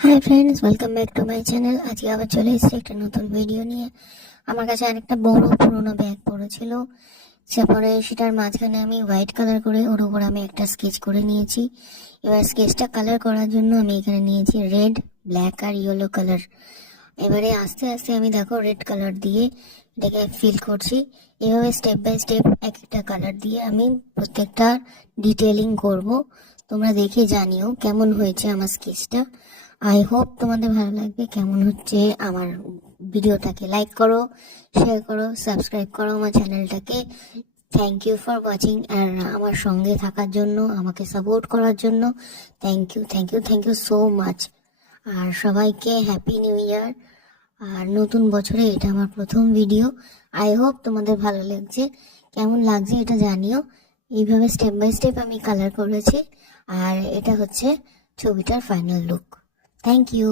Hi friends, welcome back to my channel. আজকে আবার চলে এসেছি একটা নতুন ভিডিও নিয়ে। আমার কাছে আরেকটা বড় পুরোনো ব্যাগ পড়েছিল, তারপরে সেটার মাঝখানে আমি হোয়াইট কালার করে ওর উপর আমি একটা স্কেচ করে নিয়েছি। এবার স্কেচটা কালার করার জন্য আমি এখানে নিয়েছি রেড, ব্ল্যাক আর ইয়েলো কালার। এবারে আস্তে আস্তে আমি দেখো রেড কালার দিয়ে এটাকে ফিল করছি। এভাবে স্টেপ বাই স্টেপ এক একটা কালার দিয়ে আমি প্রত্যেকটা ডিটেলিং করব। তোমরা দেখে জানিও কেমন হয়েছে আমার স্কেচটা। আই হোপ তোমাদের ভালো লাগবে। কেমন হচ্ছে আমার ভিডিওটাকে লাইক করো, শেয়ার করো, সাবস্ক্রাইব করো আমার চ্যানেলটাকে। Thank you for watching. আর আমার সঙ্গে থাকার জন্য, আমাকে সাপোর্ট করার জন্য thank you, thank you, thank you so much. আর সবাইকে হ্যাপি নিউ ইয়ার। আর নতুন বছরে এটা আমার প্রথম ভিডিও। আই হোপ তোমাদের ভালো লাগছে। কেমন লাগছে এটা জানিও। এইভাবে স্টেপ বাই স্টেপ আমি কালার করেছি। আর এটা হচ্ছে ছবিটার ফাইনাল লুক। Thank you.